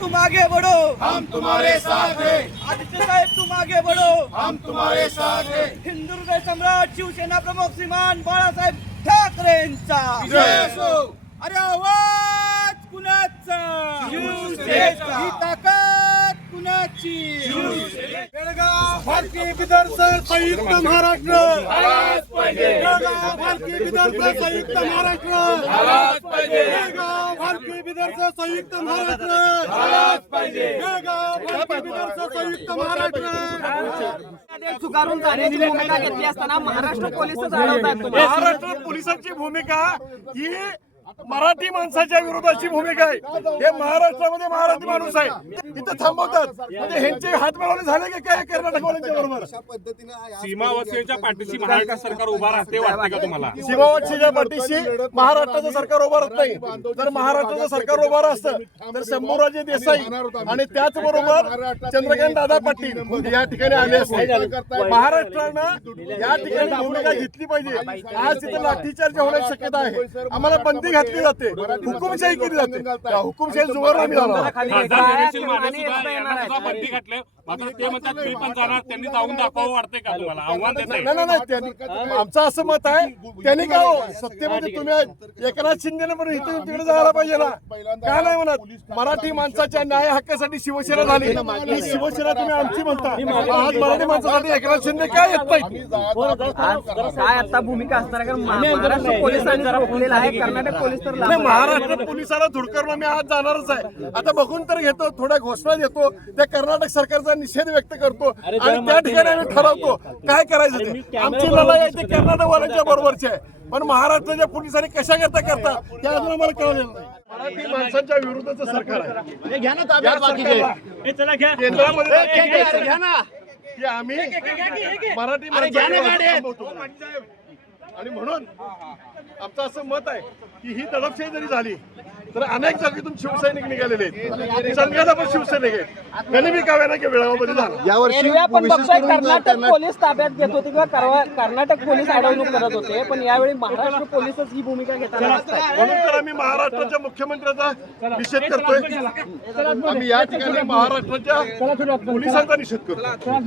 तुम आगे बढ़ो हम तुम्हारे साथ हैं। आदित्य साहेब तुम आगे बढ़ो हम तुम्हारे साथ हैं। हिंदू हृदय सम्राट शिवसेना प्रमुख श्रीमान बाळासाहेब विजय असो अरे आवाज कुणाचा. ही ताकद कुणाची? बेळगाव भारतीय विदर्भ संयुक्त महाराष्ट्र। भारतीय विदर्भ संयुक्त महाराष्ट्र। भारतीय विदर्भ संयुक्त महाराष्ट्र। भारतीय विदर्भ संयुक्त महाराष्ट्र। चुकारून जाण्याची भूमिका घेतली असताना महाराष्ट्र तुम्हाला. महाराष्ट्र पोलिसांची भूमिका ही मराठी माणसाच्या विरोधाची भूमिका आहे. हे महाराष्ट्रामध्ये मराठी माणूस आहे. इथं थांबवतात. म्हणजे ह्यांचे हात मिळवले झाले की काय कर्नाटकवाल्यांच्या बरोबर? सीमावासीयांच्या पाठीशी महाराष्ट्र सरकार उभा राहते वाटते का तुम्हाला? सीमावासीच्या पाठीशी महाराष्ट्राचं सरकार उभं राहत नाही. जर महाराष्ट्राचं सरकार उभं राहत असतं तर शंभूराजे देसाई आणि त्याचबरोबर चंद्रकांत दादा पाटील या ठिकाणी आले असते. महाराष्ट्रानं या ठिकाणी भूमिका घेतली पाहिजे. आज तिथे लाठीचार्ज होण्याची शक्यता आहे. आम्हाला बंदी घातली जाते. हुकुमशाही केली जाते. हुकुमशाही जुगार आम्ही बंदी घातले मात्र ते म्हणतात मी पण जाणार त्यांनी जाऊन दाखवावं वाटते का तुम्हाला आव्हान देत नाही नाही, नाही त्यांनी- आमचं असं मत आहे त्यांनी का हो सत्तेमध्ये तुम्ही आहेत. एकनाथ शिंदेने पण इथून तिकडे जायला पाहिजे ना काय नाही म्हणत मराठी माणसाच्या न्याय हक्कासाठी शिवसेना झाली ही शिवसेना तुम्ही आमची म्हणता आज मराठी माणसासाठी एकनाथ शिंदे काय येत नाही आज काय आता भूमिका असणार कारण महा- महाराष्ट्र पोलिसांनी रोखलेलं आहे कर्नाटक पोलीस तर लांब नाही, आहे. महाराष्ट्र पोलिसाला धुडकरणं मी आज जाणारच आहे आता बघून तर घेतो थोड्या घोषणा देतो त्या कर्नाटक सरकारचा निषेध व्यक्त करतो आणि त्या ठिकाणी आम्ही ठरवतो. काय करायचं ते? आमची लढाई आहे ते कर्नाटकवाल्यांच्या बरोबरची आहे. पण महाराष्ट्राच्या पोलिसांनी कशा करता करतात ते अजून आम्हाला कळलेलं नाही. मराठी माणसांच्या विरोधाचं सरकार आहे. या सरकारला. केंद्रामध्ये की आम्ही मराठी माणसाला थांबवतो. आणि म्हणून आमचं असं मत आहे की ही दडपशाही जरी झाली तर अनेक जागेतून शिवसैनिक निघालेले आहेत. संघाचा पण शिवसैनिक आहेत. त्यांनी बी काव्याना की वेळामध्ये झालं. बघतोय कर्नाटक पोलीस ताब्यात घेत होते किंवा करवा- कर्नाटक पोलीस अडवणूक करत होते पण यावेळी महाराष्ट्र पोलीसच ही भूमिका घेताना दिसतायत. म्हणून तर आम्ही महाराष्ट्राच्या मुख्यमंत्र्याचा निषेध करतोय. आम्ही या ठिकाणी महाराष्ट्राच्या पोलिसांचा निषेध करतो